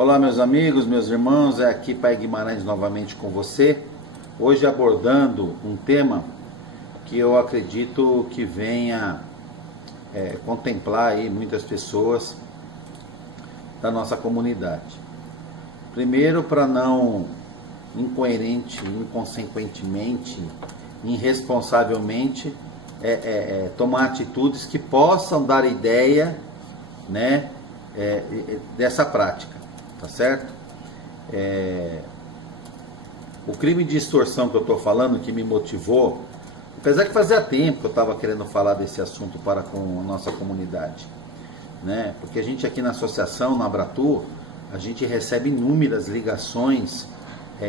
Olá meus amigos, meus irmãos, é aqui Pai Guimarães novamente com você, hoje abordando um tema que eu acredito que venha contemplar aí muitas pessoas da nossa comunidade. Primeiro, para não incoerente, inconsequentemente, irresponsavelmente tomar atitudes que possam dar ideia, né, dessa prática. Tá certo? O crime de extorsão que eu estou falando, que me motivou, apesar que fazia tempo que eu estava querendo falar desse assunto para com a nossa comunidade, né? Porque a gente aqui na associação, na Abratur, a gente recebe inúmeras ligações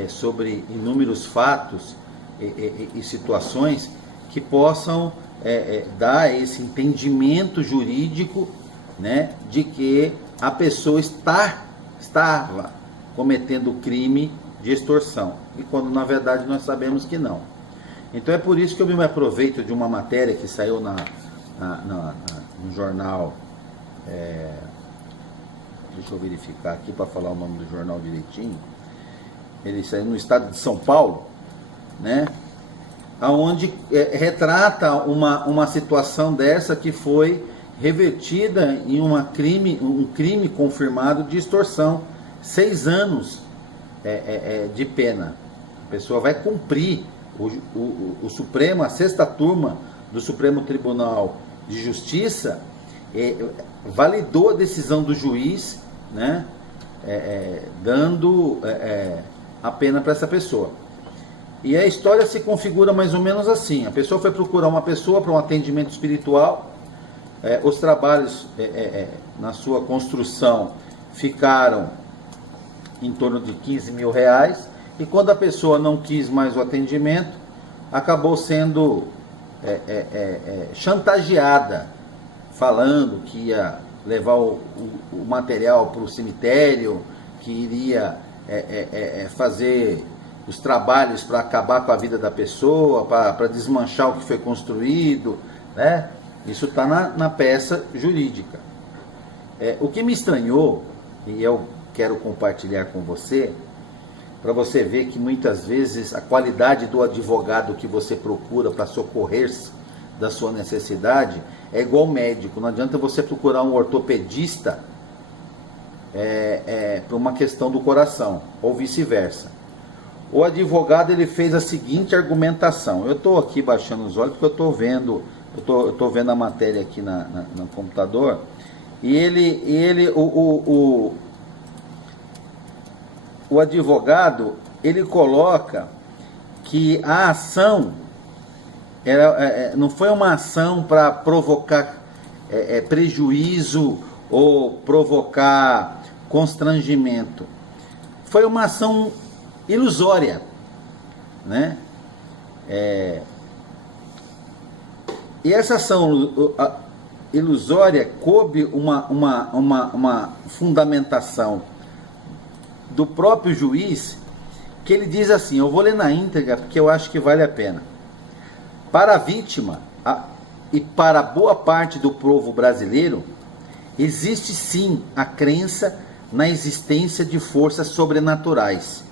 sobre inúmeros fatos e situações que possam dar esse entendimento jurídico, né, de que a pessoa estava cometendo crime de extorsão, e quando na verdade nós sabemos que não. Então é por isso que eu me aproveito de uma matéria que saiu no jornal, deixa eu verificar aqui para falar o nome do jornal direitinho, ele saiu no estado de São Paulo, né, onde retrata uma situação dessa que foi revertida em um crime confirmado de extorsão, 6 anos de pena. A pessoa vai cumprir, o Supremo, a 6ª turma do Supremo Tribunal de Justiça validou a decisão do juiz, né, dando a pena para essa pessoa. E a história se configura mais ou menos assim: a pessoa foi procurar uma pessoa para um atendimento espiritual. Os trabalhos na sua construção ficaram em torno de R$15.000, e quando a pessoa não quis mais o atendimento, acabou sendo chantageada, falando que ia levar o material para o cemitério, que iria fazer os trabalhos para acabar com a vida da pessoa, para desmanchar o que foi construído, né? Isso está na peça jurídica. O que me estranhou, e eu quero compartilhar com você, para você ver que muitas vezes a qualidade do advogado que você procura para socorrer-se da sua necessidade é igual médico. Não adianta você procurar um ortopedista para uma questão do coração, ou vice-versa. O advogado, ele fez a seguinte argumentação. Eu estou aqui baixando os olhos porque eu estou vendo... Eu tô vendo a matéria aqui no computador, e o advogado, ele coloca que a ação não foi uma ação para provocar prejuízo ou provocar constrangimento, foi uma ação ilusória, né? E essa ação ilusória coube uma fundamentação do próprio juiz, que ele diz assim, eu vou ler na íntegra porque eu acho que vale a pena. Para a vítima e para boa parte do povo brasileiro, existe sim a crença na existência de forças sobrenaturais,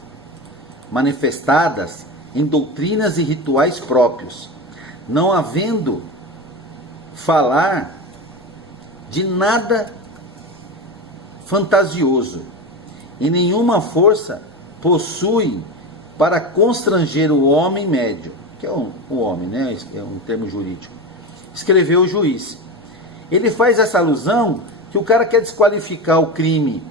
manifestadas em doutrinas e rituais próprios, não havendo falar de nada fantasioso, e nenhuma força possui para constranger o homem médio, que é o homem, né? É um termo jurídico. Escreveu o juiz. Ele faz essa alusão que o cara quer desqualificar o crime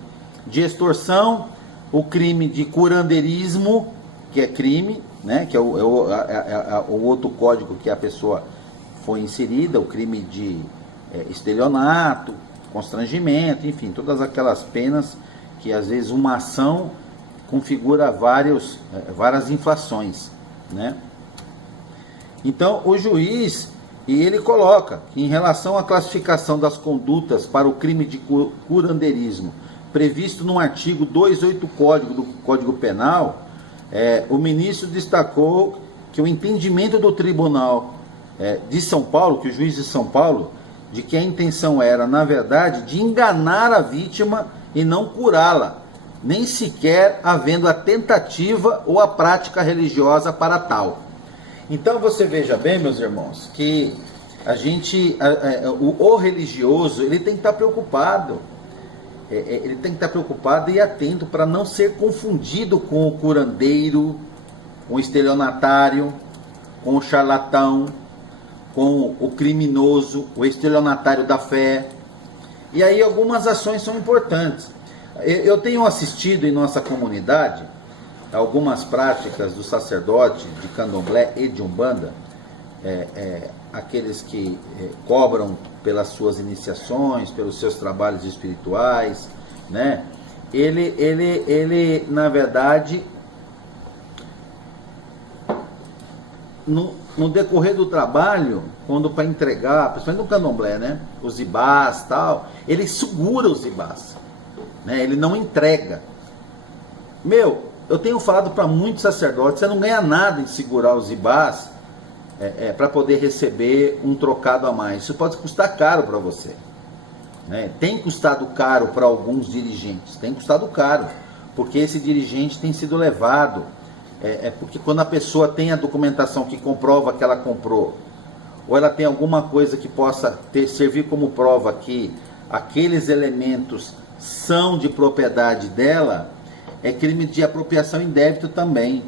de extorsão, o crime de curandeirismo, que é crime, né? Que é o outro código que a pessoa foi inserida, o crime de estelionato, constrangimento, enfim, todas aquelas penas que às vezes uma ação configura várias infrações, né? Então o juiz, e ele coloca que em relação à classificação das condutas para o crime de curandeirismo previsto no artigo 280 do Código Penal, o ministro destacou que o entendimento do Tribunal de São Paulo, que o juiz de São Paulo, de que a intenção era, na verdade, de enganar a vítima e não curá-la, nem sequer havendo a tentativa ou a prática religiosa para tal. Então você veja bem, meus irmãos, que o religioso, ele tem que estar preocupado. Ele tem que estar preocupado e atento para não ser confundido com o curandeiro, com o estelionatário, com o charlatão, com o criminoso, o estelionatário da fé. E aí algumas ações são importantes. Eu tenho assistido em nossa comunidade algumas práticas do sacerdote de candomblé e de umbanda, aqueles que cobram pelas suas iniciações, pelos seus trabalhos espirituais, né? Ele na verdade, no decorrer do trabalho, quando para entregar, principalmente no candomblé, né, os ibás e tal, ele segura os ibás, né, ele não entrega. Eu tenho falado para muitos sacerdotes, você não ganha nada em segurar os ibás para poder receber um trocado a mais. Isso pode custar caro para você, né? Tem custado caro para alguns dirigentes, tem custado caro, porque esse dirigente tem sido levado, porque quando a pessoa tem a documentação que comprova que ela comprou, ou ela tem alguma coisa que possa servir como prova que aqueles elementos são de propriedade dela, é crime de apropriação indébito também,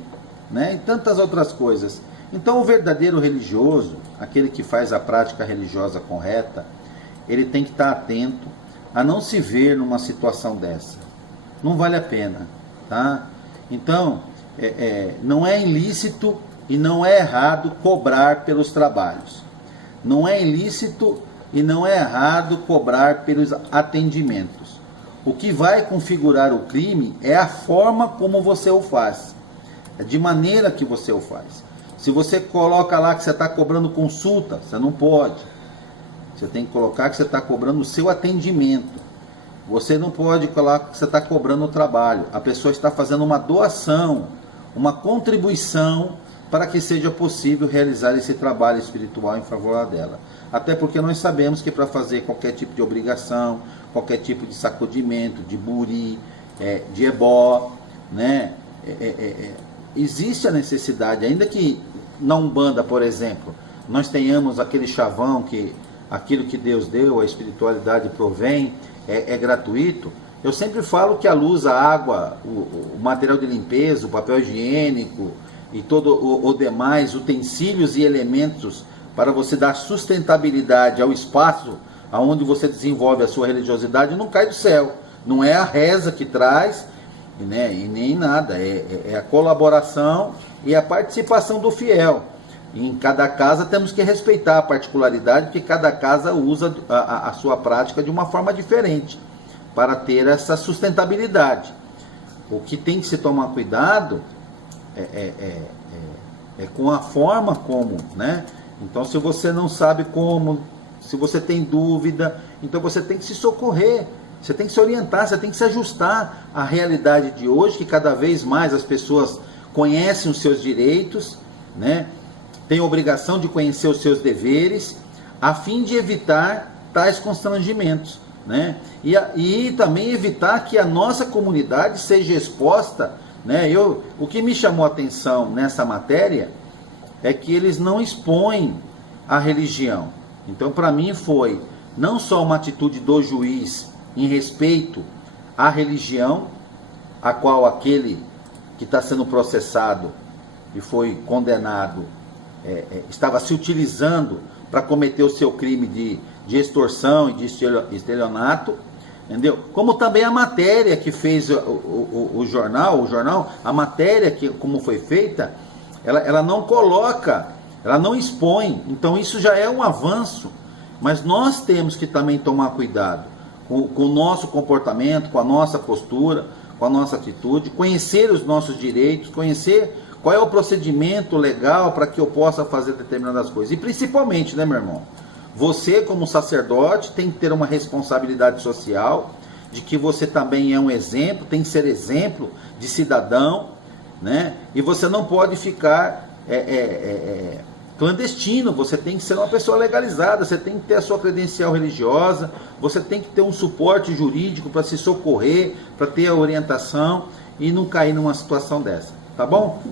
né? E tantas outras coisas. Então o verdadeiro religioso, aquele que faz a prática religiosa correta, ele tem que estar atento a não se ver numa situação dessa. Não vale a pena, tá? Então, não é ilícito e não é errado cobrar pelos trabalhos. Não é ilícito e não é errado cobrar pelos atendimentos. O que vai configurar o crime é a forma como você o faz, de maneira que você o faz. Se você coloca lá que você está cobrando consulta, você não pode. Você tem que colocar que você está cobrando o seu atendimento. Você não pode colocar que você está cobrando o trabalho. A pessoa está fazendo uma doação, uma contribuição para que seja possível realizar esse trabalho espiritual em favor dela. Até porque nós sabemos que para fazer qualquer tipo de obrigação, qualquer tipo de sacudimento, de buri, de ebó, né? Existe a necessidade, ainda que na Umbanda, por exemplo, nós tenhamos aquele chavão que aquilo que Deus deu, a espiritualidade provém, é gratuito. Eu sempre falo que a luz, a água, o material de limpeza, o papel higiênico e todo o demais utensílios e elementos para você dar sustentabilidade ao espaço aonde você desenvolve a sua religiosidade não cai do céu. Não é a reza que traz, né, e nem nada, é a colaboração e a participação do fiel. E em cada casa temos que respeitar a particularidade, porque cada casa usa a sua prática de uma forma diferente para ter essa sustentabilidade. O que tem que se tomar cuidado é com a forma como, né? Então, se você não sabe como, se você tem dúvida, então você tem que se socorrer. Você tem que se orientar, você tem que se ajustar à realidade de hoje, que cada vez mais as pessoas conhecem os seus direitos, né? Têm a obrigação de conhecer os seus deveres, a fim de evitar tais constrangimentos, né? E também evitar que a nossa comunidade seja exposta, né? O que me chamou a atenção nessa matéria é que eles não expõem a religião. Então, para mim, foi não só uma atitude do juiz em respeito à religião, a qual aquele que está sendo processado e foi condenado estava se utilizando para cometer o seu crime de extorsão e de estelionato, entendeu? Como também a matéria que fez o jornal, a matéria que como foi feita, ela não coloca, ela não expõe. Então isso já é um avanço, mas nós temos que também tomar cuidado com o nosso comportamento, com a nossa postura, com a nossa atitude, conhecer os nossos direitos, conhecer qual é o procedimento legal para que eu possa fazer determinadas coisas. E principalmente, né, meu irmão, você como sacerdote tem que ter uma responsabilidade social, de que você também é um exemplo, tem que ser exemplo de cidadão, né? E você não pode ficar clandestino, você tem que ser uma pessoa legalizada, você tem que ter a sua credencial religiosa, você tem que ter um suporte jurídico para se socorrer, para ter a orientação e não cair numa situação dessa, tá bom?